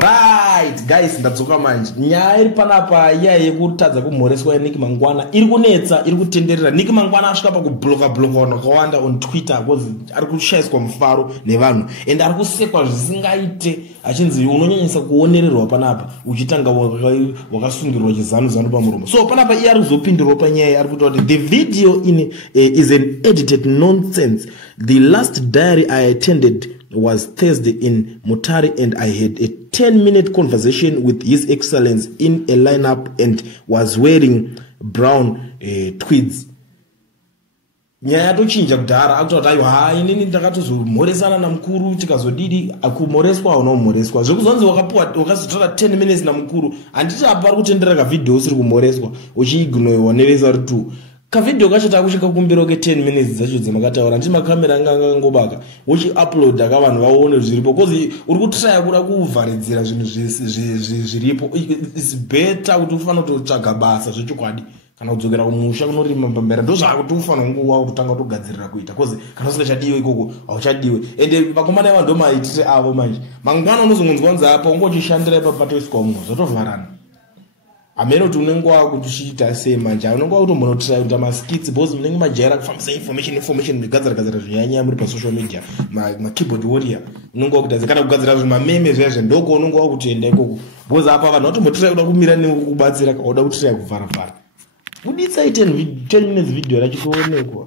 Right, guys, ndadzoka manje. Nyaya iri panapa iya yekutadza kumhoreswa yaNick Mangwana iri kunetsa, iri kutenderera. Nick Mangwana asvika pakubloka vanhu vakawanda on Twitter because ari kushayiswa mufaro nevanhu and ari kusekwa zvisingaite achinzi unonyanyisa kuonererwa panapa uchitanga wakasungirwa chizanu pamuromo. So panapa iye ari kuzopindirwa panyaya ari kutaura kuti the video is an edited nonsense. The last diary I attended was Thursday in Mutare and I had a 10-minute conversation with His Excellence in a lineup and was wearing brown tweeds. Nyaya tochinja kudhara akutoti aiwa hai inini ndakatozomhoresana namukuru tikazodidi kumhoreswa unomhoreswa zvekuzonzi wakazotora 10 minutes namukuru handiti apa ari kutendera kavidheo usiri kumhoreswa uchiignoiwa nevesa ri 2 kavidheo kacho takusvika kumbiro ke 10 minutes dzacho dzemakataura handiti makamera anga angangobaka uchiuploada kavanhu vaone zviripo kozi uri kutraya kuda kuvharidzira zvinhu zviripo. It's better kuti ufanira kutotsvaga basa zvechokwadi kana kudzokera kumusha kunorima pambera ndozvakuti ufanira nguva kutanga kutogadzirira kuita kozi kana usingachadiwe ikoko hauchadiwe ende vakomana vanhu ndomaitire avo manje. Mangwana unozongonzwa nzi apa ungochishandira ipapatoiswa mumwe zvotovharana amene kuti unenge wakuchiita sei manje unenge wakutombonotraya kuita maskits because munenge majaira kufambisa information kugadzira zvinyanya muri pasocial media ma-keyboard warrior unenge wakuita kana kugadzira zvimameme zvezve ndoko unenge wakutoenda ikoko because apa vanhu vatombotraya kuda kumira nekubatsira kana kuda kutraya kuvharavhara. Uditsa 10 minutes video rachitoonekwa.